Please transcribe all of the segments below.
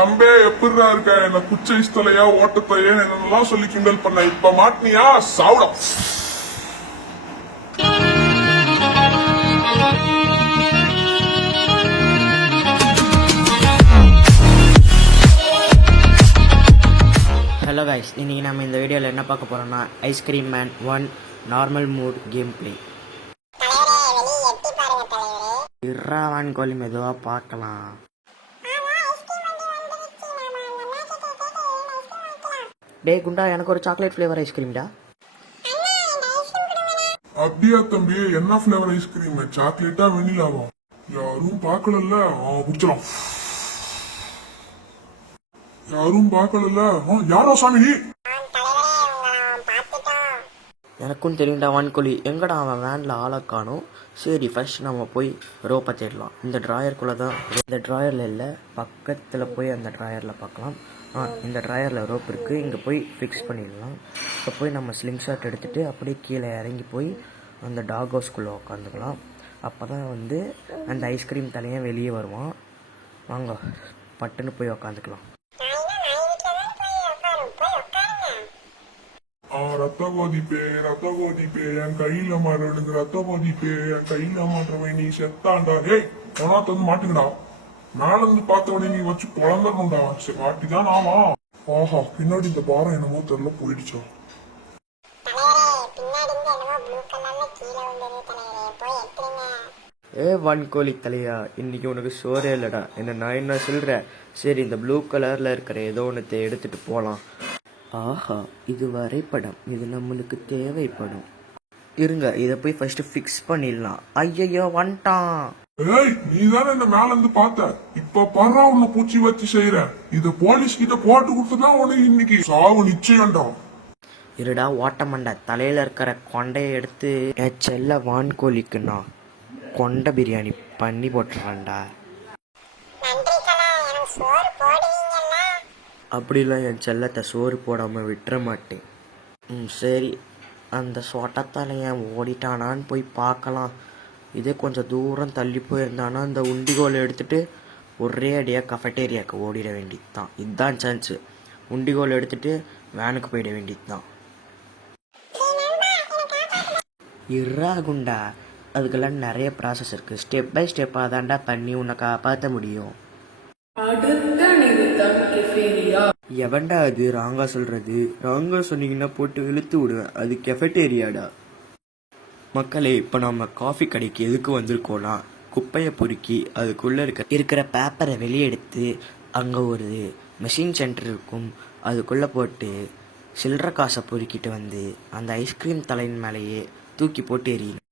அம்பே எப்படிடா இருக்க? என்ன குச்சை தலையா ஓட்டத்தையே என்னெல்லாம் சொல்லி கிண்டல் பண்ண, இப்ப மாட்டினியா சாவுடம். ஹலோ கைஸ், இன்றைக்கி நம்ம இந்த வீடியோவில் என்ன பார்க்க போகிறோம்னா ice cream man 1 normal mood game play. இறாவான் கோழி மெதுவாக பார்க்கலாம். டே குண்டா, எனக்கு ஒரு சாக்லேட் ஃப்ளேவர் ஐஸ்கிரீம்டா. அப்படியா தம்பி? என்ன ஃபிளேவர் ஐஸ்கிரீம்? சாக்லேட்டா வெனிலாவா? யாரும் பார்க்கல. குடிச்சலாம். யாரும் பார்க்கல. யாரோ சாமி நீ? எனக்கும் தெரியும்டா வான்கோழி. எங்கடா அவன் வேனில் ஆளை காணும். சரி, ஃபர்ஸ்ட் நம்ம போய் ரோப்பை தேடலாம். இந்த ட்ராயருக்குள்ளே தான். இந்த ட்ராயரில் இல்லை, பக்கத்தில் போய் அந்த ட்ராயரில் பார்க்கலாம். இந்த ட்ராயரில் ரோப் இருக்குது. இங்கே போய் ஃபிக்ஸ் பண்ணிடலாம். இப்போ போய் நம்ம ஸ்லிங் ஷாட் எடுத்துகிட்டு அப்படியே கீழே இறங்கி போய் அந்த டாக் ஹவுஸ்குள்ளே உட்காந்துக்கலாம். அப்போ தான் வந்து அந்த ஐஸ்கிரீம் தலையன் வெளியே வருவான். வாங்க பட்டுன்னு போய் உக்காந்துக்கலாம். ரத்த கோதிப்பே என் கையில மாறுங்க. ரத்த கோதிப்பே என் கையில மாற்றவன் நீ செத்தாண்டா. ஏய் உனக்கு வந்து மாட்டுங்கடா. மேல இருந்து பார்த்தவனே நீ வச்சு குழந்தைண்டா. சரி மாட்டிதான் ஆமா. ஆஹா, பின்னாடி இந்த பாரம் என்னமோ தெரியல போயிடுச்சா. வான்கோழி தலையா, இன்னைக்கு உனக்கு சோறே இல்லடா. நான் என்ன சொல்கிறேன். சரி, இந்த ப்ளூ கலரில் இருக்கிற ஏதோ ஒன்றத்தை எடுத்துகிட்டு போகலாம். ஆஹா, இது வரைபடம். இது நம்மளுக்கு தேவைப்படும். இருங்க, இதை போய் ஃபர்ஸ்ட் ஃபிக்ஸ் பண்ணிடலாம். ஐயோ வந்துட்டான். ஏய், நீ தானே இந்த மேல இருந்து பார்த்த. இப்ப பர்றா உன்னை பூச்சி வச்சு செய்யற. இத போலீஸ் கிட்ட போட்டு கொடுத்துதான் உனக்கு இன்னைக்கு சாவு நிச்சயம்டா. இருடா ஓட்டமண்டா, தலையில இருக்கிற கொண்டையை எடுத்து என் செல்ல வான்கோழிக்கு நான் கொண்டை பிரியாணி பண்ணி போட்டுறேன்டா. அப்படிலாம் என் செல்லத்தை சோறு போடாமல் விட்டுற மாட்டேன். சரி, அந்த சொட்டத்தால் ஏன் ஓடிட்டானான்னு போய் பார்க்கலாம். இதே கொஞ்சம் தூரம் தள்ளி போயிருந்தானா அந்த உண்டிகோலை எடுத்துகிட்டு ஒரே அடியாக கஃபட்டேரியாவுக்கு ஓடிட வேண்டியது தான். இதுதான் சான்ஸு. உண்டிகோல் எடுத்துகிட்டு வேனுக்கு போயிட வேண்டியது தான். குண்டா, அதுக்கெல்லாம் நிறைய ப்ராசஸ் இருக்குது. ஸ்டெப் பை ஸ்டெப்பாக தாண்டா பண்ணி உன்னை காப்பாற்ற முடியும். எவன்டா அது ராங்கா சொல்றது? ராங்கா சொன்னீங்கன்னா போட்டு இழுத்து விடுவேன். அது கெஃபட்டேரியாடா. மக்களே, இப்போ நம்ம காஃபி கடைக்கு எதுக்கு வந்திருக்கோம்னா, குப்பையை பொறுக்கி அதுக்குள்ளே இருக்கிற பேப்பரை வெளியே எடுத்து அங்கே ஒரு மெஷின் சென்டர் இருக்கும், அதுக்குள்ளே போட்டு சில்லற காசை பொறுக்கிட்டு வந்து அந்த ஐஸ்கிரீம் தலையின் மேலேயே தூக்கி போட்டு எறியணும்.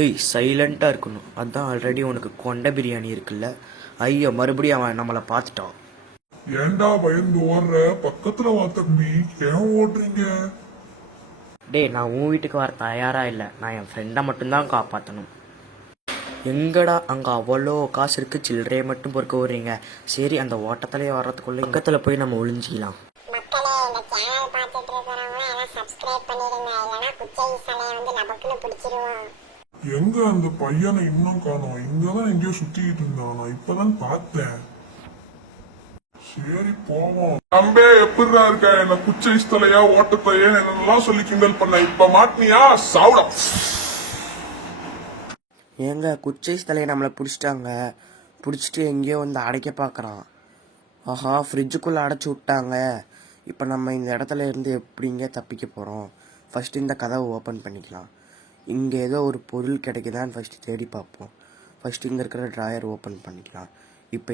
ஏய், சைலண்டாக இருக்கணும். அதான் ஆல்ரெடி உனக்கு கொண்டை பிரியாணி இருக்குல்ல. ஐயோ, மறுபடியும் அவன் நம்மளை பார்த்துட்டான். ஏண்டா பயந்து ஓடுற? பக்கத்துல வா தம்பி. ஏன் ஓடுறீங்க? டே, நான் உன் வீட்டுக்கு வர தயாரா இல்லை. நான் என் ஃப்ரெண்டை மட்டும்தான் காப்பாற்றணும். எங்கடா அங்கே அவ்வளோ காசு இருக்குது, சில்லறையை மட்டும் பொறுக்க விடுறீங்க. சரி, அந்த ஓட்டத்திலே வர்றதுக்குள்ளே பக்கத்தில் போய் நம்ம ஒளிஞ்சிக்கலாம். எங்க அந்த பையனை இன்னும் காணோம்? இங்கதான் எங்கேயோ சுத்திட்டு இருந்தான். நான் இப்பதான் பார்த்தேன். சரி போவோம். அம்பே எப்படிடா இருக்க? என்ன குச்சை தலையா ஓட்டத்தையே என்னெல்லாம் சொல்லி கிண்டல் பண்ண, இப்ப மாட்டினியா சாவுடம். ஏங்க, குச்சை தலையை நம்மளை பிடிச்சிட்டாங்க. பிடிச்சிட்டு எங்கேயோ வந்து அடைக்க பார்க்குறான். ஆஹா, ஃப்ரிட்ஜுக்குள்ளே அடைச்சி விட்டாங்க. இப்போ நம்ம இந்த இடத்துல இருந்து எப்படிங்க தப்பிக்க போகிறோம்? ஃபஸ்ட்டு இந்த கதவை ஓப்பன் பண்ணிக்கலாம். இங்கே ஏதோ ஒரு பொருள் கிடைக்குதான்னு ஃபஸ்ட்டு தேடி பார்ப்போம். ஃபஸ்ட்டு இங்கே இருக்கிற ட்ராயர் ஓப்பன் பண்ணிக்கலாம். இப்போ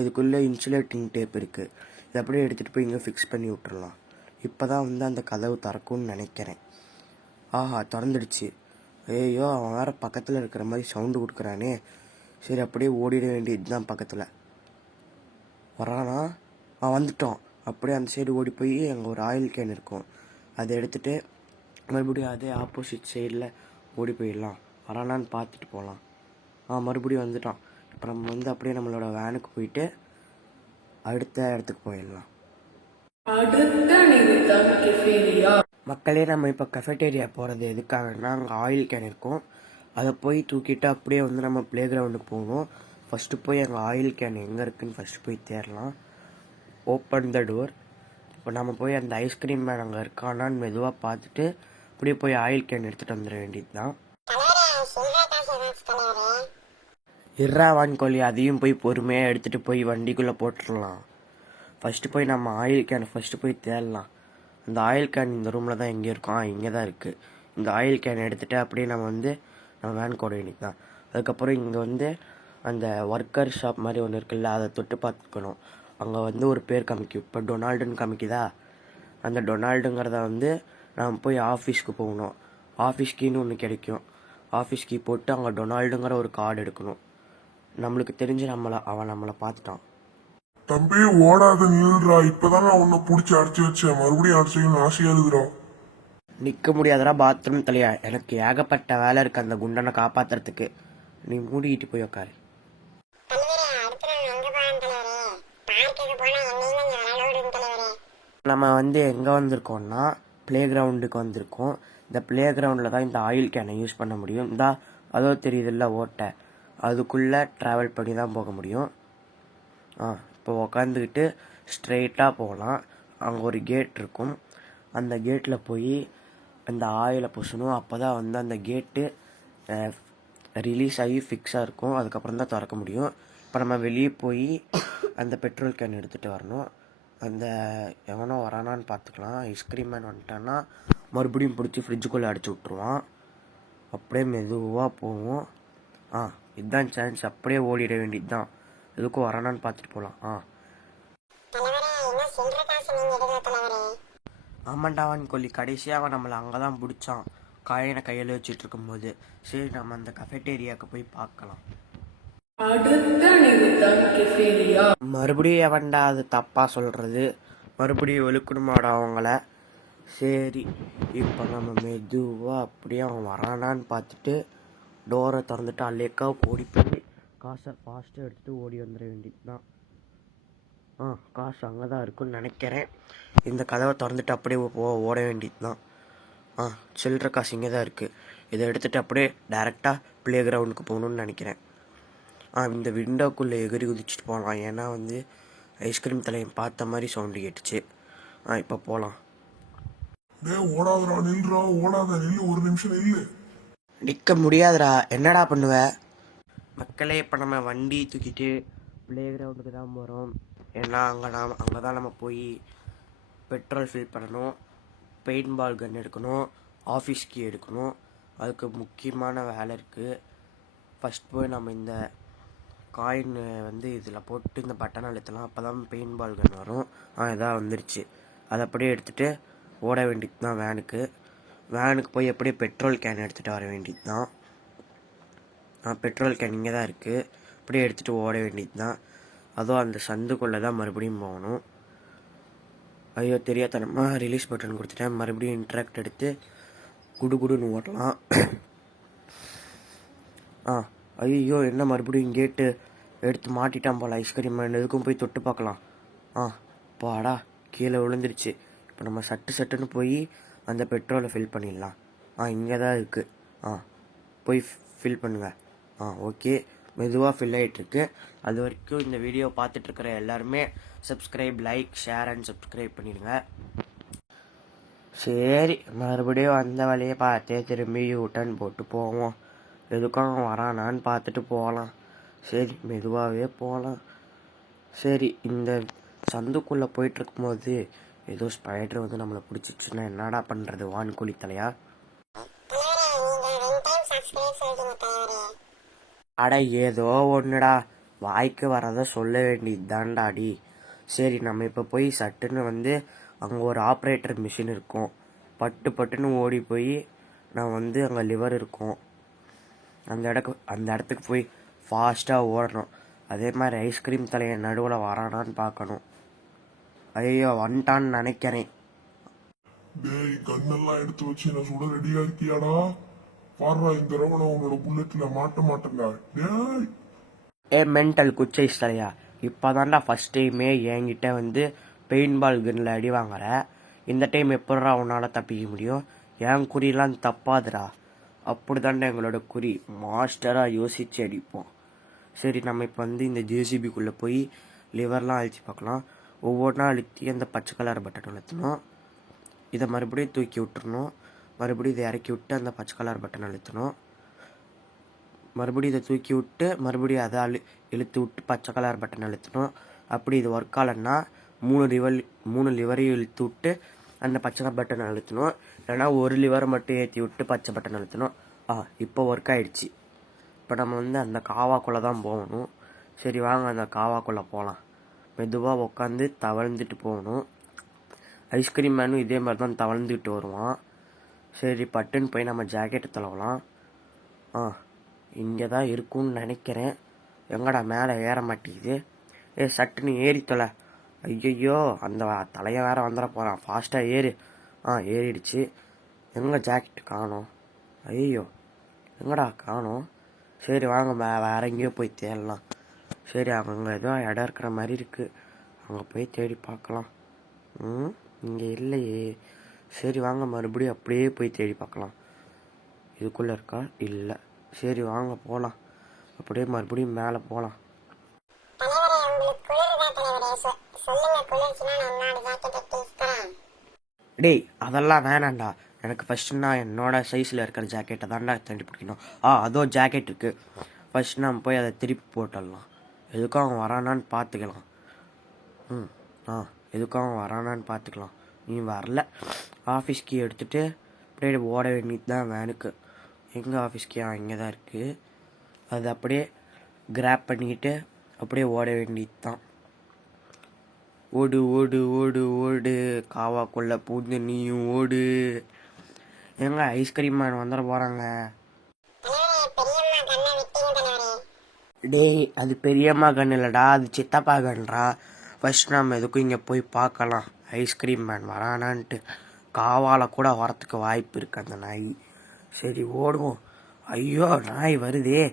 இதுக்குள்ளே இன்சுலேட்டிங் டேப் இருக்குது. இதை அப்படியே எடுத்துகிட்டு போய் இங்கே ஃபிக்ஸ் பண்ணி விட்டுறலாம். இப்போ தான் வந்து அந்த கதவு திறக்கும்னு நினைக்கிறேன். ஆஹா, திறந்துடுச்சு. ஐயோ, அவன் வேறு பக்கத்தில் இருக்கிற மாதிரி சவுண்டு கொடுக்குறானே. சரி, அப்படியே ஓடிட வேண்டியது தான். பக்கத்தில் வரானா? வந்துட்டோம். அப்படியே அந்த சைடு ஓடி போய் அங்கே ஒரு ஆயில் கேன் இருக்கும், அதை எடுத்துகிட்டு மறுபடியும் அதே ஆப்போசிட் சைடில் ஓடி போயிடலாம். வரானான்னு பார்த்துட்டு போகலாம். மறுபடியும் வந்துட்டான். இப்போ நம்ம வந்து அப்படியே நம்மளோட வேனுக்கு போயிட்டு அடுத்த இடத்துக்கு போயிடலாம். மக்களே, நம்ம இப்போ கஃபேட்டேரியா போகிறது எதுக்காகனா, அங்கே ஆயில் கேன் இருக்கும். அதை போய் தூக்கிட்டு அப்படியே வந்து நம்ம ப்ளே கிரவுண்டுக்கு போகணும். ஃபஸ்ட்டு போய் எங்கள் ஆயில் கேன் எங்கே இருக்குன்னு ஃபஸ்ட்டு போய் தேடலாம். Open the door. இப்போ நம்ம போய் அந்த ஐஸ்கிரீம் மேன் அங்கே இருக்கானான்னு மெதுவாக பார்த்துட்டு அப்படியே போய் ஆயில் கேன் எடுத்துகிட்டு வந்துட வேண்டியது தான். இறா வான்கோழி, அதையும் போய் பொறுமையாக எடுத்துகிட்டு போய் வண்டிக்குள்ளே போட்டுடலாம். ஃபஸ்ட்டு போய் நம்ம ஆயில் கேனை ஃபஸ்ட்டு போய் தேடலாம். அந்த ஆயில் கேன் இந்த ரூமில் தான் எங்கே இருக்கும். இங்கே தான் இருக்குது. இந்த ஆயில் கேன் எடுத்துகிட்டு அப்படியே நம்ம வேன் கோட வேண்டியது தான். அதுக்கப்புறம் இங்கே அந்த ஒர்க்கர் ஷாப் மாதிரி ஒன்று இருக்குல்ல, அதை தொட்டு பார்த்துக்கணும். அங்கே ஒரு பேர் காமிக்கும். இப்போ டொனால்டுன்னு காமிக்குதா? அந்த டொனால்டுங்கிறத நம்ம போய் ஆஃபீஸ்க்கு போகணும். ஆஃபீஸ் கீன்னு ஒன்று கிடைக்கும். ஆஃபீஸ் கீ போட்டு அங்கே டொனால்டுங்கிற ஒரு கார்டு எடுக்கணும். நம்மளுக்கு தெரிஞ்சு அவன் நம்மளை பார்த்துட்டான். தம்பி ஓடாத நில்றா, இப்பதான் நான் உன்னை புடிச்சு அடிச்சு வச்சேன், மறுபடியும் அடிச்சையும் ஆசையா இருக்குறா. நிற்க முடியாதடா பாத்ரூம் தலையா, எனக்கு ஏகப்பட்ட வேலை இருக்குது அந்த குண்டனை காப்பாற்றுறதுக்கு. நீ மூடிக்கிட்டு போய் உக்காரு. நம்ம எங்கே வந்திருக்கோம்னா ப்ளே கிரவுண்டுக்கு வந்திருக்கோம். இந்த ப்ளே கிரவுண்டில் தான் இந்த ஆயில் கேனை யூஸ் பண்ண முடியும். அதோ தெரியுதுல்ல ஓட்டை, அதுக்குள்ளே ட்ராவல் பண்ணி தான் போக முடியும். இப்போ உக்காந்துக்கிட்டு ஸ்ட்ரெயிட்டாக போகலாம். அங்கே ஒரு கேட் இருக்கும். அந்த கேட்டில் போய் அந்த ஆயிலை பூசணும். அப்போ தான் அந்த கேட்டு ரிலீஸ் ஆகி ஃபிக்ஸாக இருக்கும். அதுக்கப்புறம் தான் திறக்க முடியும். இப்போ நம்ம வெளியே போய் அந்த பெட்ரோல் கேன் எடுத்துகிட்டு வரணும். எவனோ வரானான்னு பார்த்துக்கலாம். ஐஸ்கிரீம் மேன் வந்துட்டான்னா மறுபடியும் பிடிச்சி ஃப்ரிட்ஜுக்குள்ளே அடிச்சு விட்ருவான். அப்படியே மெதுவாக போவோம். இதுதான் சான்ஸ். அப்படியே ஓடிட வேண்டியது தான். எதுக்கும் வரானான்னு பார்த்துட்டு போகலாம். ஆமாண்டாவான்னு கொல்லி கடைசியாக அவன் நம்மளை அங்கே தான் பிடிச்சான், காயினை கையில் வச்சுட்டு இருக்கும்போது. சரி, நம்ம அந்த கஃபெட்டேரியாவுக்கு போய் பார்க்கலாம். மறுபடியும் எவன்டா அது தப்பாக சொல்கிறது? மறுபடியும் வெளுக்கணுமாடா அவங்கள? சரி, இப்போ நம்ம மெதுவாக அப்படியே அவன் வரானான்னு பார்த்துட்டு டோரை திறந்துட்டு அலேக்காக ஓடி போய் காசை ஃபாஸ்ட்டாக எடுத்துகிட்டு ஓடி வந்துட வேண்டியது தான். காசு அங்கே தான் இருக்குன்னு நினைக்கிறேன். இந்த கதவை திறந்துட்டு அப்படியே ஓட வேண்டியது தான். சில்லற காசு இங்கே தான் இருக்குது. இதை எடுத்துகிட்டு அப்படியே டைரெக்டாக ப்ளே கிரவுண்டுக்கு போகணுன்னு நினைக்கிறேன். இந்த விண்டோக்குள்ளே எகிரி குதிச்சுட்டு போகலாம். ஏன்னா ஐஸ்கிரீம் தலையை பார்த்த மாதிரி சவுண்டு கேட்டுச்சு. இப்போ போகலாம். ஓடாதடா, நில்றா, ஓடாத, நில்லு, ஒரு நிமிஷம் நில்லு. நிற்க முடியாதுடா, என்னடா பண்ணுவ? மக்களே, இப்போ நம்ம வண்டி தூக்கிட்டு ப்ளே கிரவுண்டுக்கு தான் போகிறோம். ஏன்னா அங்கே தான் நம்ம போய் பெட்ரோல் ஃபில் பண்ணணும், பெயிண்ட் பால் கன் எடுக்கணும், ஆஃபீஸ் கீ எடுக்கணும். அதுக்கு முக்கியமான வேலை இருக்குது. ஃபஸ்ட் போய் நம்ம இந்த காயின் இதில் போட்டு இந்த பட்டன் அழுத்தலாம். அப்போ தான் பெயிண்ட் பால் கன் வரும். இதாக வந்துருச்சு. அதை அப்படியே எடுத்துகிட்டு ஓட வேண்டியது தான் வேனுக்கு போய் அப்படியே பெட்ரோல் கேன் எடுத்துகிட்டு வர வேண்டியது தான். பெட்ரோல் கேன் இங்கே தான் இருக்குது. அப்படியே எடுத்துகிட்டு ஓட வேண்டியது தான். அதுவும் அந்த சந்துக்குள்ளே தான் மறுபடியும் போகணும். ஐயோ, தெரியாதனமாக ரிலீஸ் பட்டன் கொடுத்துட்டேன். மறுபடியும் இன்ட்ராக்ட் எடுத்து குடுன்னு ஓட்டலாம். ஐயோ, என்ன மறுபடியும் கேட்டு எடுத்து மாட்டிட்டான் போல் ஐஸ்கிரீம் மேன். எதுக்கும் போய் தொட்டு பார்க்கலாம். பாடா, கீழே விழுந்துருச்சு. இப்போ நம்ம சட்டுன்னு போய் அந்த பெட்ரோலை ஃபில் பண்ணிடலாம். இங்கே தான் இருக்குது. போய் ஃபில் பண்ணுங்க. ஓகே, மெதுவாக ஃபில் ஆகிட்டுருக்கு. அது வரைக்கும் இந்த வீடியோ பார்த்துட்ருக்கிற எல்லாருமே subscribe, like, share and subscribe பண்ணிடுங்க. சரி, மறுபடியும் அந்த வழியை பார்த்தே திரும்பி யூட்டன் போட்டு போவோம். எதுக்கும் வரானான்னு பார்த்துட்டு போகலாம். சரி, மெதுவாகவே போகலாம். சரி, இந்த சந்துக்குள்ளே போயிட்டுருக்கும்போது ஏதோ ஸ்பைடர் நம்மளை பிடிச்சிச்சுன்னா என்னடா பண்ணுறது? வான்கோழி தலையா? அட, ஏதோ ஒன்றுடா, வாய்க்கு வரதை சொல்ல வேண்டியது தான்டாடி. சரி, நம்ம இப்போ போய் சட்டுன்னு அங்கே ஒரு ஆப்ரேட்டர் மிஷின் இருக்கும். பட்டுன்னு ஓடி போய் நான் அங்கே லிவர் இருக்கும். அந்த இடத்துக்கு போய் ஃபாஸ்ட்டாக ஓடணும். அதே மாதிரி ஐஸ்கிரீம் தலையை நடுவில் வரானான்னு பார்க்கணும். ஐயோ, வந்துட்டான்னு நினைக்கிறேன். கண்ணெல்லாம் எடுத்து வச்சு நான் சுட ரெடியா இருக்கியாடா? பாடுறா, இந்த தடவை நான் உன்னோட புல்லட்ல மாட்ட மாட்டேன்டா. மென்டல் குச்சை தலையா, இப்போதான்டா ஃபர்ஸ்ட் டைமே என்கிட்ட பெயிண்ட் பால் கன்னில் அடி வாங்குற. இந்த டைம் எப்படா உன்னால் தப்பிக்க முடியும்? என் குறியெல்லாம் தப்பாதுடா. அப்படி தாண்டா எங்களோட குறி. மாஸ்டராக யோசித்து அடிப்போம். சரி நம்ம இப்போ வந்து இந்த ஜேசிபிக்குள்ளே போய் லிவர்லாம் அழுத்தி பார்க்கலாம். ஒவ்வொன்றா அழுத்தி அந்த பச்சை கலர் பட்டன் அழுத்தணும். இதை மறுபடியும் தூக்கி விட்டுறணும். மறுபடியும் இதை இறக்கி விட்டு அந்த பச்சை கலர் பட்டன் அழுத்தணும். மறுபடியும் இதை தூக்கி விட்டு மறுபடியும் அதை இழுத்து விட்டு பச்சை கலர் பட்டன் அழுத்தணும். அப்படி இது ஒர்க் ஆகலைன்னா 3 லிவரையும் இழுத்து விட்டு அந்த பச்சை கலர் பட்டன் அழுத்தணும். இல்லைன்னா ஒரு லிவரை மட்டும் ஏற்றி விட்டு பச்சை பட்டன் அழுத்தணும். இப்போ ஒர்க் ஆகிடுச்சு. இப்போ நம்ம வந்து அந்த காவாக்குள்ளே தான் போகணும். சரி வாங்க அந்த காவாக்குள்ளே போகலாம். மெதுவாக உட்காந்து தவழ்ந்துட்டு போகணும். ஐஸ்கிரீம் மேனும் இதே மாதிரி தான் தவழ்ந்துக்கிட்டு வருவான். சரி பட்டுன்னு போய் நம்ம ஜாக்கெட்டை தொலைவலாம். இங்கே தான் இருக்கும்னு நினைக்கிறேன். எங்கடா மேலே ஏற மாட்டேங்குது. சட்டுன்னு ஏறி தொலை. ஐயையோ அந்த தலையை வேற வந்துட போகிறான். ஃபாஸ்ட்டாக ஏறு. ஏறிடுச்சு. எங்கே ஜாக்கெட்டு காணோம். ஐயோ எங்கடா காணோம். சரி வாங்க வேற எங்கேயோ போய் தேடலாம். சரி அங்கே ஏதோ இடம் இருக்கிற மாதிரி இருக்குது. அங்கே போய் தேடி பார்க்கலாம். இங்கே இல்லையே. சரி வாங்க மறுபடியும் அப்படியே போய் தேடி பார்க்கலாம். இதுக்குள்ளே இருக்கா? இல்லை. சரி வாங்க போகலாம். அப்படியே மறுபடியும் மேலே போகலாம். டேய் அதெல்லாம் வேணாண்டா. எனக்கு ஃபஸ்ட்டு நான் என்னோட சைஸில் இருக்கிற ஜாக்கெட்டை தாண்டா தேடி பிடிக்கணும். அதோ ஜாக்கெட் இருக்குது. ஃபஸ்ட் நம்ம போய் அதை திருப்பி போட்டுடலாம். எதுக்கும் அவன் வரானான்னு பார்த்துக்கலாம். எதுக்கும் அவன் வரானான்னு பார்த்துக்கலாம். நீ வரல. ஆஃபீஸ் கீ எடுத்துகிட்டு அப்படியே ஓட வேண்டியது தான் வேனுக்கு. எங்கே ஆஃபீஸ் கீ? இங்கே தான் இருக்குது. அது அப்படியே கிராப் பண்ணிக்கிட்டு அப்படியே ஓட வேண்டியது தான். ஓடு ஓடு ஓடு ஓடு காவாக்குள்ளே பூந்து நீயும் ஓடு. எங்க ஐஸ்கிரீம் மேன் வந்துட போகிறாங்க. டேய் அது பெரியம்மா கன் இல்லைடா, அது சித்தப்பா கன்றா. ஃபஸ்ட் நம்ம எதுக்கும் இங்கே போய் பார்க்கலாம் ஐஸ்கிரீம் மேன் வரானான்ட்டு. காவால் கூட வரத்துக்கு வாய்ப்பு இருக்குது அந்த நாய். சரி ஓடுவோம். ஐயோ நாய் வருதே.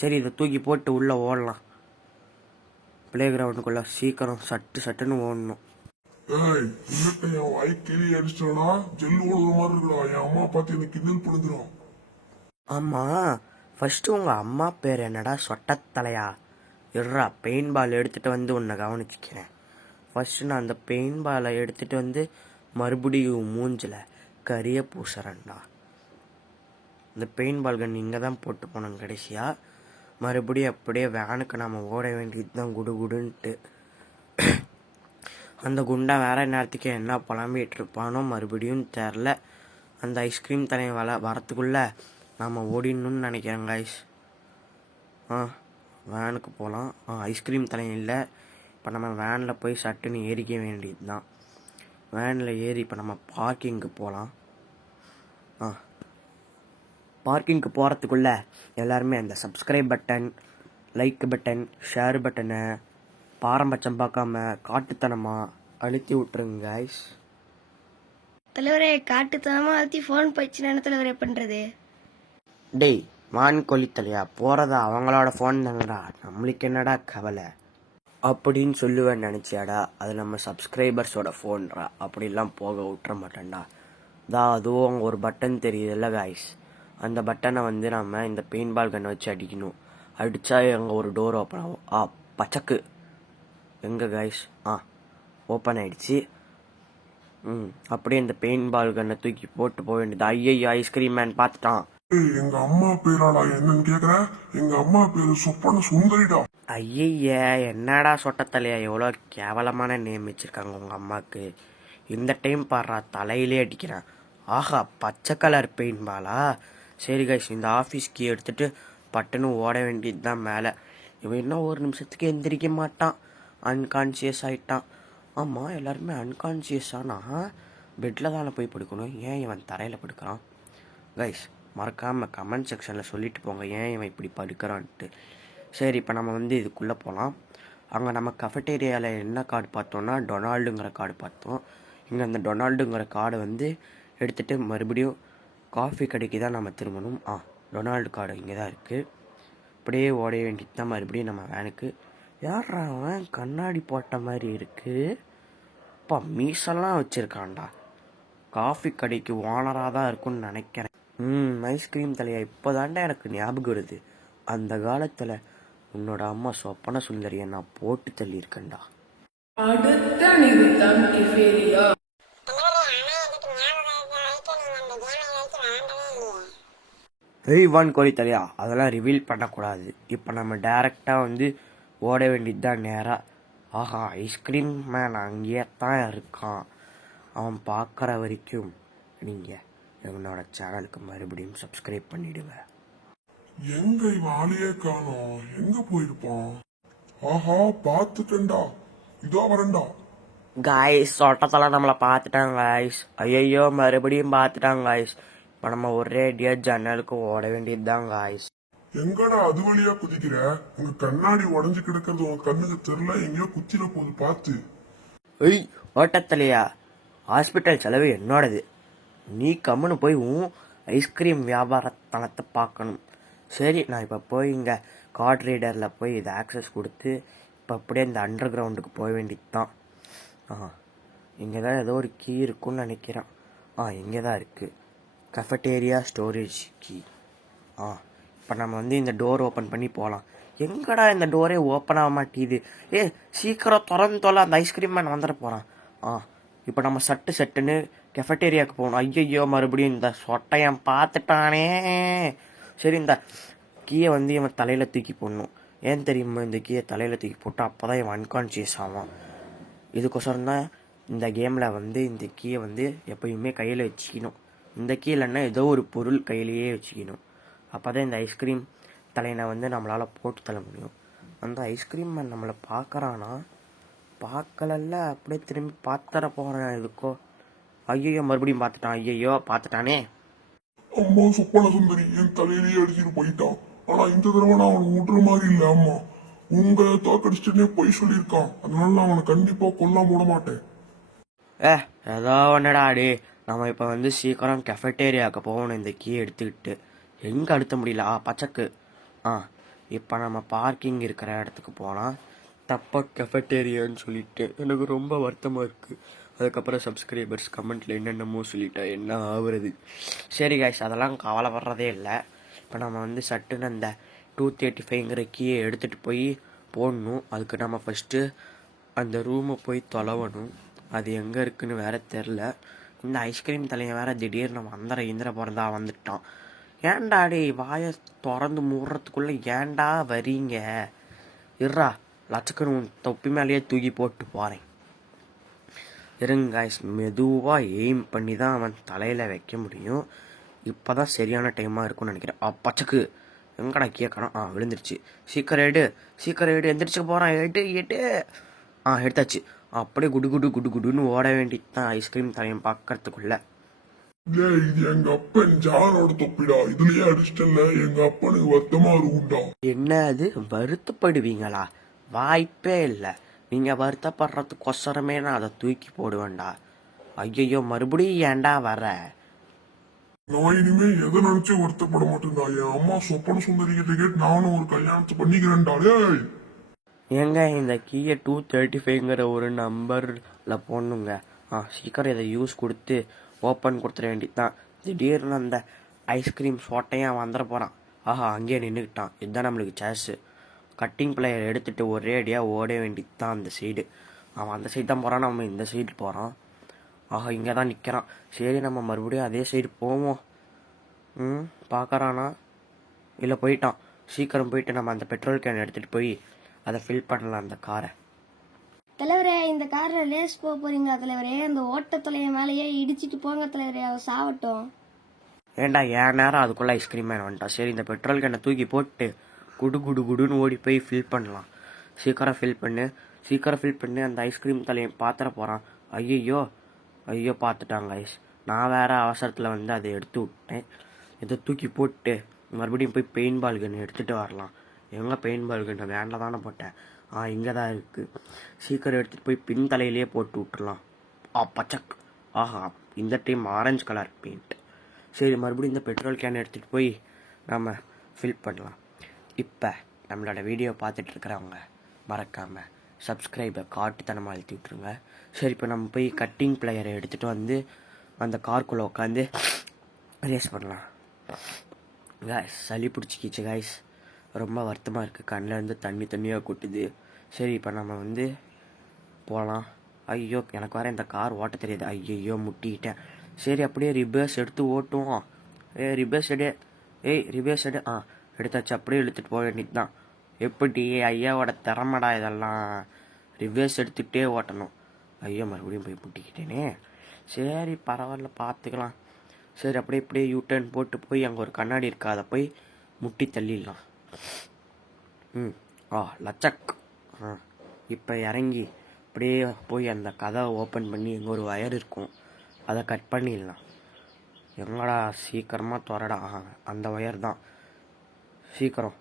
சரி இதை தூக்கி போட்டு உள்ளே ஓடலாம். பிளே கிரவுண்டுக்குள்ளே சீக்கிரம் சட்டுன்னு ஓடணும். என் வாய் கிளி அடிச்சிட்டா ஜெல் ஓடுற மாதிரி இருக்குடா. என் அம்மா பார்த்து எனக்கு கிண்டல் பண்ணுறோம். ஆமாம் ஃபஸ்ட்டு உங்கள் அம்மா பேர் என்னடா? சொட்டத்தலையா? இருடா பெயின் பால் எடுத்துகிட்டு வந்து உன்னை கவனிச்சிக்கிறேன். ஃபஸ்ட்டு நான் அந்த பெயின் பாலை எடுத்துகிட்டு வந்து மறுபடியும் மூஞ்சில் கரிய பூசுறேன்டா. இந்த பெயின் பால் கன் இங்கே தான் போட்டு போனோம் கடைசியாக. மறுபடியும் அப்படியே வேனுக்கு நம்ம ஓட வேண்டியது தான் குடுகுடுன்ட்டு. அந்த குண்டா வேற நேரத்துக்கு என்ன புலம்பிகிட்டு இருப்பானோ மறுபடியும் தெரில. அந்த ஐஸ்கிரீம் தலை வரத்துக்குள்ளே நாம் ஓடிடணும்னு நினைக்கிறேன் கைஸ். வேனுக்கு போகலாம். ஐஸ்கிரீம் தலை இல்லை. இப்போ நம்ம வேனில் போய் சட்டுன்னு ஏறிக்க வேண்டியது தான். வேனில் ஏறி இப்போ நம்ம பார்க்கிங்க்கு போகலாம். பார்க்கிங்க்கு போகிறதுக்குள்ளே எல்லாருமே அந்த subscribe button, like button, share பட்டனை பாரம்பட்சம் பார்க்காம காட்டுத்தனமாக அழுத்தி விட்ருங்க கைஸ். தலைவரே காட்டுத்தனமாக அழுத்தி ஃபோன் போயிடுச்சுன்னா என்ன தலைவரே பண்ணுறது? டேய் மான் கொல்லித்தலையா, போகிறத அவங்களோட ஃபோன் தானடா, நம்மளுக்கு என்னடா கவலை அப்படின்னு சொல்லுவேன்னு நினச்சியாடா? அது நம்ம சப்ஸ்கிரைபர்ஸோட ஃபோன்ரா. அப்படிலாம் போக விட்டுற மாட்டேன்டா. அதுவும் அங்கே ஒரு பட்டன் தெரியுதுல்ல கைஸ், அந்த பட்டனை வந்து நம்ம இந்த பெயின் பால் கண்ணை வச்சு அடிக்கணும். அடித்தா அங்கே ஒரு டோர் ஓப்பன் ஆகும். பச்சக்கு எங்கே கைஸ்? ஓப்பன் ஆகிடுச்சு. அப்படியே இந்த பெயின் பால் கண்ணை தூக்கி போட்டு போக வேண்டியது. ஐயோ ஐஸ்கிரீம் மேன் பார்த்துட்டான். எங்க அம்மா பேராடா என்னன்னு கேக்குற? எங்க அம்மா பேரு சொப்பன சுந்தரிடா. ஐய என்னடா சொட்டத்தலையா, எவ்வளோ கேவலமான நேம் வச்சிருக்காங்க உங்கள் அம்மாவுக்கு. இந்த டைம் பாடுறா தலையிலே அடிக்கிறான். பச்சை கலர் பெயின் பாலா? சரி கைஸ் இந்த ஆஃபீஸ் கீ எடுத்துகிட்டு பட்டுன்னு ஓட வேண்டியது தான் மேலே. இவன் இன்னும் ஒரு நிமிஷத்துக்கு எந்திரிக்க மாட்டான். அன்கான்சியஸ் ஆகிட்டான். ஆமாம் எல்லாருமே அன்கான்சியஸ் ஆனால் பெட்டில் தானே போய் படுக்கணும். ஏன் இவன் தரையில் படுக்கிறான்? கைஸ் மறக்காமல் கமெண்ட் செக்ஷனில் சொல்லிட்டு போங்க ஏன் இவன் இப்படி படுக்கிறான்ட்டு. சரி இப்போ நம்ம வந்து இதுக்குள்ளே போகலாம். அங்கே நம்ம கஃபெட்டேரியாவில் என்ன கார்டு பார்த்தோன்னா டொனால்டுங்கிற கார்டு பார்த்தோம். இங்கே அந்த டொனால்டுங்கிற கார்டை வந்து எடுத்துகிட்டு மறுபடியும் காஃபி கடைக்கு தான் நம்ம திரும்பணும். டொனால்டு கார்டு இங்கே தான் இருக்குது. அப்படியே ஓட வேண்டியது தான் மறுபடியும் நம்ம வேனுக்கு. யாரா அவன் கண்ணாடி போட்ட மாதிரி இருக்குது. மீசெல்லாம் வச்சுருக்கான்டா. காஃபி கடைக்கு ஓனராக தான் இருக்குன்னு நினைக்கிறேன். ஐஸ்கிரீம் தலையா இப்போ தாண்டா எனக்கு ஞாபகம் வருது. அந்த காலத்தில் உன்னோட அம்மா சொப்பன சுந்தரியை நான் போட்டு தள்ளியிருக்கேன்டா. அடுத்த நிறுத்தம் எஃபேரியா. வான் கோழி தலையா, அதெல்லாம் ரிவீல் பண்ணக்கூடாது. இப்போ நம்ம டேரெக்டாக வந்து ஓட வேண்டியது தான் நேராக. ஆஹா, ஐஸ்கிரீம் மேன் அங்கேயே தான் இருக்கான். அவன் பார்க்குற வரைக்கும் நீங்கள் என்னோட சேனலுக்கு மறுபடியும் சப்ஸ்கிரைப் பண்ணிடுங்க. எங்க இவன் ஆளையே காணோம், எங்க போயிருப்பான்? ஆஹா, பார்த்துட்டேன்டா, இதோ வரேன்டா. காய்ஸ், சொட்டத்தில் நம்மளை பார்த்துட்டாங்க காய்ஸ். ஐயோ, மறுபடியும் பார்த்துட்டாங்க காய்ஸ். இப்போ நம்ம ஒரே அடியா ஜன்னலுக்கு ஓட வேண்டியது தான் காய்ஸ். எங்கடா அது வழியா குதிக்கிற? உங்க கண்ணாடி உடஞ்சு கிடக்கிறது உன் கண்ணுக்கு தெரியல, எங்கேயோ குத்திர போது பார்த்து. ஏய் ஓட்டத்தலையா, ஹாஸ்பிட்டல் செலவு என்னோடது. நீ கம்முன்னு போய் உன் ஐஸ்கிரீம் வியாபாரத்தனத்தை பார்க்கணும். சரி, நான் இப்போ போய் இங்கே கார்ட் ரீடரில் போய் இதை ஆக்சஸ் கொடுத்து இப்போ அப்படியே இந்த அண்டர் கிரவுண்டுக்கு போக வேண்டியது தான். இங்கே தான் ஏதோ ஒரு கீ இருக்குன்னு நினைக்கிறேன். இங்கே தான் இருக்குது, கஃபட்டேரியா ஸ்டோரேஜ் கீ. இப்போ நம்ம வந்து இந்த டோர் ஓப்பன் பண்ணி போகலாம். எங்கடா இந்த டோரே ஓப்பன் ஆக மாட்டேது? சீக்கிரம் திறந்து தொலை, அந்த ஐஸ்கிரீம் மேன் வந்துட போகிறான். இப்போ நம்ம சட்டுன்னு கெஃபட்டேரியாவுக்கு போகணும். ஐயோ, மறுபடியும் இந்த சொட்டையன் பார்த்துட்டானே. சரி, இந்த கீயை வந்து இவன் தலையில் தூக்கி போடணும். ஏன் தெரியுமா? இந்த கீயை தலையில் தூக்கி போட்டால் அப்போ தான் இவன் அன்கான்ஷியஸ் ஆவான். இதுக்கோசரம் தான் இந்த கேமில் வந்து இந்த கீயை வந்து எப்பயுமே கையில் வச்சுக்கணும். இந்த கீ இல்லைன்னா ஏதோ ஒரு பொருள் கையிலேயே வச்சுக்கணும். அப்போ தான் இந்த ஐஸ்கிரீம் தலையனை வந்து நம்மளால் போட்டு தள்ள முடியும். அந்த ஐஸ்கிரீம் மேன் நம்மளை பார்க்குறானா? பார்க்கலல்ல, அப்படியே திரும்பி பார்த்துட போகிறேன் எதுக்கோ. ஐயோ, மறுபடியும் பார்த்துட்டான். ஐயோ, பார்த்துட்டானே. அம்மா, சொப்பன சுந்தரி என் தலையிலேயே அடிச்சுட்டு போயிட்டான். ஆனா இந்த தடவை நான் அவனுக்கு விடுற மாதிரி இல்ல. அம்மா, உங்களை தோக்கடிச்சுட்டே பொய் சொல்லியிருக்கான். அதனால நான் அவனை கண்டிப்பா கொல்லாம விட மாட்டேன். ஏதோ ஒன்றுடா அடி. நம்ம இப்போ வந்து சீக்கிரம் கெஃபட்டேரியாவுக்கு போகணும். இந்த கீயை எடுத்துக்கிட்டு எங்கே அடுத்த முடியல? பச்சைக்கு. இப்போ நம்ம பார்க்கிங் இருக்கிற இடத்துக்கு போகலாம். தப்பாக கெஃபட்டேரியான்னு சொல்லிட்டு எனக்கு ரொம்ப வருத்தமாக இருக்குது. அதுக்கப்புறம் சப்ஸ்கிரைபர்ஸ் கமெண்ட்டில் என்னென்னமோ சொல்லிட்டேன், என்ன ஆகுறது? சரி காய்ஸ், அதெல்லாம் கவலைப்படுறதே இல்லை. இப்போ நம்ம வந்து சட்டுன்னு அந்த 235ங்கிற கீயை எடுத்துகிட்டு போய் போடணும். அதுக்கு நம்ம ஃபஸ்ட்டு அந்த ரூமை போய் தொலைவணும். அது எங்கே இருக்குன்னு வேற தெரில. இந்த ஐஸ்கிரீம் தலையை வேற திடீர்னு நம்ம இந்திர பிறந்தா வந்துட்டான். ஏன்டாடி வாயை திறந்து மூடுறதுக்குள்ளே ஏன்டா வரீங்க? இருறா, லட்சக்கணு தொப்பி மேலேயே தூக்கி போட்டு போகிறேன். இருங்க காய்ஸ், மெதுவாக எய்ம் பண்ணி தான் அவன் தலையில் வைக்க முடியும். இப்போ தான் சரியான டைமாக இருக்கும்னு நினைக்கிறேன். பச்சைக்கு எங்கடா கேட்கணும்? விழுந்துருச்சு. சீக்கிரம் எடு, எந்திரிச்சுக்க போகிறான். எடு. எடுத்தாச்சு. அப்படியே குடுன்னு ஓட வேண்டியது தான் ஐஸ்கிரீம் தலையம் பார்க்கறதுக்குள்ள. இது எங்க அப்பன் ஜானோட தொப்பிடா, இதுலயே அடிச்சிட்டல. எங்க அப்பனுக்கு வருத்தமா இருக்கும்டா. என்ன அது, வருத்தப்படுவீங்களா? வாய்ப்பே இல்லை. நீங்கள் வருத்தப்படுறதுக்கொசரமே நான் அதை தூக்கி போடுவேன்டா. ஐயோ, மறுபடியும் ஏன்டா வர? நான் இனிமே எதை நினைச்சு வருத்தப்பட மாட்டேன்டா. என் அம்மா சொப்பன சுந்தரி கிட்ட கேட்டு நானும் ஒரு கல்யாணத்தை பண்ணிக்கிறேன்டா. ஏங்க, இந்த கீயை 235ங்கிற ஒரு நம்பரில் போடணுங்க. சீக்கிரம் இதை யூஸ் கொடுத்து ஓப்பன் கொடுத்துட வேண்டியது தான். திடீர்னு அந்த ஐஸ்கிரீம் சோட்டையாக வந்துட போகிறான். அங்கேயே நின்றுக்கிட்டான். இதுதான் நம்மளுக்கு சான்ஸு. கட்டிங் பிளேயர் எடுத்துகிட்டு ஒரே அடியாக ஓட வேண்டியது தான் அந்த சைடு. அவன் அந்த சைடு தான் போகிறான், நம்ம இந்த சைடு போகிறான். இங்கே தான் நிற்கிறான். சரி, நம்ம மறுபடியும் அதே சைடு போவோம். பார்க்குறானா? இல்லை, போயிட்டான். சீக்கிரம் போயிட்டு நம்ம அந்த பெட்ரோல் கேன் எடுத்துகிட்டு போய் அதை ஃபில் பண்ணலாம் அந்த காரை. தலைவரே, இந்த காரில் லேஸ் போக போறீங்களா தலைவரே? அந்த ஓட்டத்தலைய மேலேயே இடிச்சிட்டு போங்க தலைவரே, அவன் சாவட்டும். ஏன்டா, ஏன் நேரம் அதுக்குள்ளே ஐஸ்கிரீம் மேன் வந்துட்டான். சரி, இந்த பெட்ரோல் கேனை தூக்கி போட்டு குடுன்னு ஓடி போய் ஃபில் பண்ணலாம். சீக்கிரம் ஃபில் பண்ணு. அந்த ஐஸ்கிரீம் தலையை பார்த்துட போகிறான். ஐயோ, பார்த்துட்டாங்க ஐஸ். நான் வேற அவசரத்தில் வந்து அதை எடுத்து விட்டேன். இதை தூக்கி போட்டு மறுபடியும் போய் பெயிண்ட் பால் கன்று எடுத்துகிட்டு வரலாம். எங்கே பெயிண்ட் பால் கன்று? வேண்டில் தானே போட்டேன். இங்கே தான் இருக்குது. சீக்கிரம் எடுத்துகிட்டு போய் பின் தலையிலேயே போட்டு விட்டுறலாம். பச்சக். இந்த டைம் ஆரஞ்சு கலர் பெயிண்ட். சரி, மறுபடியும் இந்த பெட்ரோல் கேன் எடுத்துகிட்டு போய் நம்ம ஃபில் பண்ணலாம். இப்போ நம்மளோட வீடியோ பார்த்துட்ருக்குறவங்க மறக்காமல் சப்ஸ்கிரைபை காட்டுத்தனமாக அழுத்தி விட்ருங்க. சரி, இப்போ நம்ம போய் கட்டிங் பிளேயரை எடுத்துகிட்டு வந்து அந்த கார்க்குள்ளே உட்காந்து ரேஸ் பண்ணலாம். காய்ஸ், சளி பிடிச்சிக்கிச்சு காய்ஸ். ரொம்ப வருத்தமாக இருக்குது. கண்ணில் இருந்து தண்ணியாக கொட்டுது. சரி இப்போ நம்ம வந்து போகலாம். ஐயோ எனக்கு வர இந்த கார் ஓட்ட தெரியாது. ஐயோ முட்டிக்கிட்டேன். சரி அப்படியே ரிபேர்ஸ் எடுத்து ஓட்டுவோம். ரிபேர்ஸ் எடு. ரிபேர்ஸ் எடு. எடுத்தாச்சு. அப்படியே இழுத்துட்டு போக வேண்டியது தான். எப்படி ஐயாவோட திறமடா இதெல்லாம். ரிவர்ஸ் எடுத்துகிட்டே ஓட்டணும். ஐயோ மறுபடியும் போய் முட்டிக்கிட்டேனே. சரி பரவாயில்ல பார்த்துக்கலாம். சரி அப்படியே இப்படியே யூட்டர்ன் போட்டு போய் அங்கே ஒரு கண்ணாடி இருக்கா, அதை போய் முட்டி தள்ளிடலாம். லச்சக். இப்போ இறங்கி அப்படியே போய் அந்த கதவை ஓப்பன் பண்ணி எங்கே ஒரு ஒயர் இருக்கும், அதை கட் பண்ணிடலாம். எங்கடா சீக்கிரமாக திறடா. அந்த ஒயர் தான். சீக்கிரம்.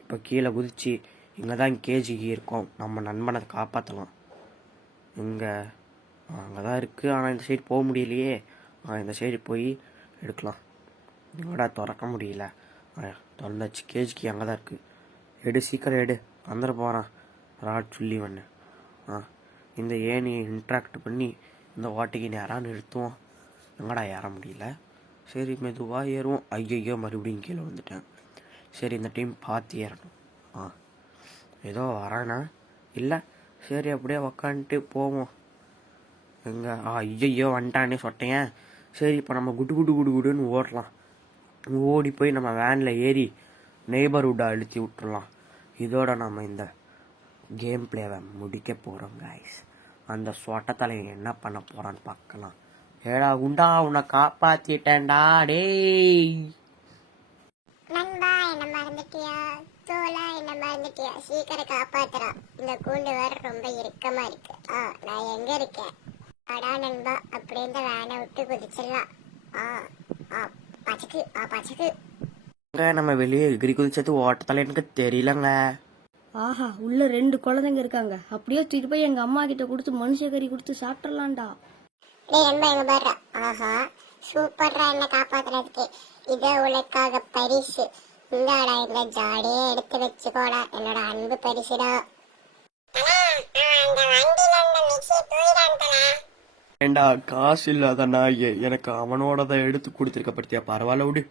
இப்போ கீழே குதிச்சு இங்கே தான் கேஜிக்கு இருக்கும். நம்ம நண்பனை காப்பாற்றலாம். இங்கே அங்கே தான் இருக்குது. ஆனால் இந்த சைடு போக முடியலையே. இந்த சைடு போய் எடுக்கலாம். எங்கடா திறக்க முடியல. திறந்தாச்சு. கேஜிக்கு அங்கே தான் இருக்குது. எடு சீக்கிரம் எடு. வந்துட போகிறான் ராட் சொல்லி ஒன்று. இந்த ஏணியை இன்ட்ராக்ட் பண்ணி இந்த ஓட்டைக்கு நேராக நிறுத்துவோம். எங்கடா ஏற முடியல. சரி மெதுவாக ஏறுவோம். ஐயோ மறுபடியும் கீழே வந்துட்டேன். சரி இந்த டைம் பார்த்து ஏறணும். ஏதோ வரானா இல்லை. சரி அப்படியே உக்காந்துட்டு போவோம். எங்கே ஐயோ வந்துட்டானே சொட்டேன். சரி இப்போ நம்ம குடு குடு குடு குடுன்னு ஓடலாம். ஓடி போய் நம்ம வேனில் ஏறி நெய்பர்ஹுட்டை அழுத்தி விட்டுறலாம். இதோட நம்ம இந்த கேம் பிளேவை முடிக்க போகிறோம் கைஸ். அந்த சொட்டத்தலை என்ன பண்ண போகிறான்னு பார்க்கலாம். ஏடா உண்டா உன்னை காப்பாற்றிட்டேன்டா டேய். நண்பா என்ன மறந்துட்டியா? தோலா என்ன மறந்துட்டியா? சீக்கிரம் காப்பாத்துறா. இந்த கூண்டு வேற ரொம்ப இறுக்கமா இருக்கு. நான் எங்க இருக்கேன்? அடா நண்பா, அப்படியே இந்த வேனை விட்டு குதிச்சிடலாம். பச்சக்கு பச்சக்கு. நம்ம வெளியே எகிரி குதிச்சது ஓட்டத்தால எனக்கு தெரியலங்க. ஆஹா, உள்ள 2 குழந்தைங்க இருக்காங்க. அப்படியே தூக்கிட்டு போய் எங்க அம்மா கிட்ட கொடுத்து மனுஷ கறி கொடுத்து சாப்பிட்றலாம்டா. டேய் நண்பா எங்க பாடுறா. சூப்பர்ரா என்ன காப்பாத்துறதுக்கு. இதை உனக்காக பரிசு. இந்தாடா இந்த ஜாடியே எடுத்து வச்சுக்கோடா. என்னோட அன்பு பரிசுடா. ஏண்டா காசு இல்லாத நாயே, எனக்கு அவனோட தான் எடுத்து கொடுத்துருக்க பத்தியா. பரவாயில்ல விடு.